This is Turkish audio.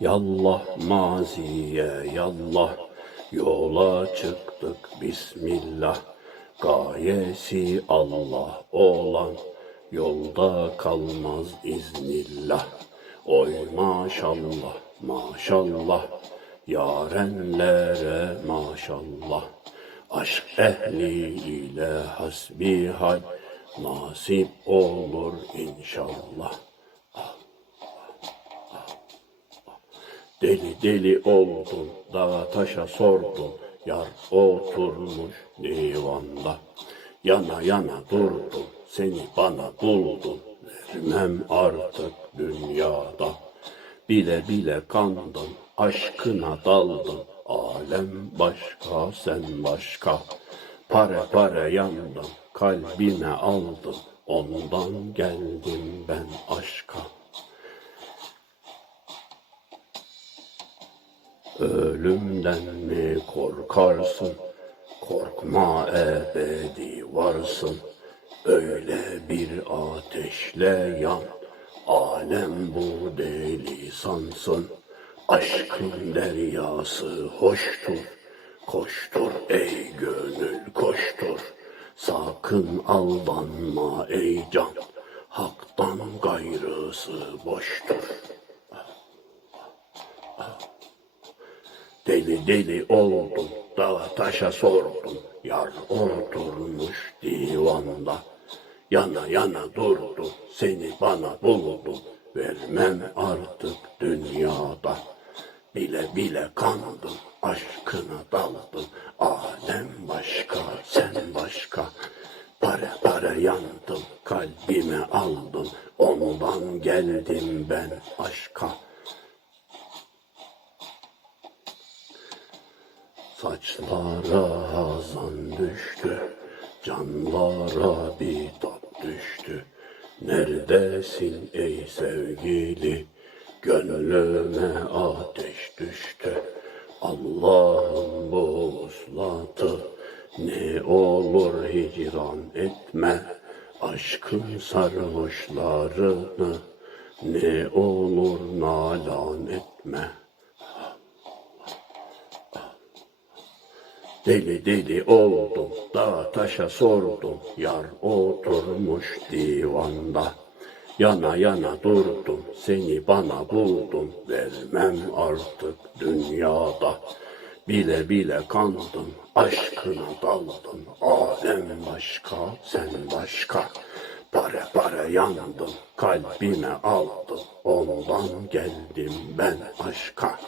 Yallah maziye yallah yola çıktık bismillah. Gayesi Allah olan yolda kalmaz iznillah. Oy maşallah maşallah yarenlere maşallah. Aşk ehli ile hasbihal nasip olur inşallah Deli deli oldum, dağa taşa sordum, yar oturmuş divanda. Yana yana durdum, seni bana buldum, vermem artık dünyada. Bile bile kandım, aşkına daldım, alem başka, sen başka. Pare pare yandım, kalbime aldım, ondan geldim Ölümden mi korkarsın? Korkma ebedi varsın. Öyle bir ateşle yan. Alem bu deli sansın. Aşkın deryası hoştur. Koştur ey gönül koştur. Sakın aldanma ey can. Haktan gayrısı boştur. Deli deli oldum, dağa taşa sordum, yar oturmuş divanda. Yana yana durdum, seni bana buldum, vermem artık dünyada. Bile bile kandım, aşkına daldım, alem başka, sen başka. Para para yandım, kalbime aldım, ondan geldim ben aşka. Saçlara hazan düştü, canlara bir tat düştü. Neredesin ey sevgili, gönlüme ateş düştü. Allah'ın bu uslatı, ne olur hicran etme. Aşkın sarhoşlarını, ne olur nalan Deli deli oldum, dağa taşa sordum, yar oturmuş divanda. Yana yana durdum, seni bana buldum, vermem artık dünyada. Bile bile kandım, aşkına daldım, alem başka, sen başka. Pare pare yandım, kalbime aldım, ondan geldim ben aşka.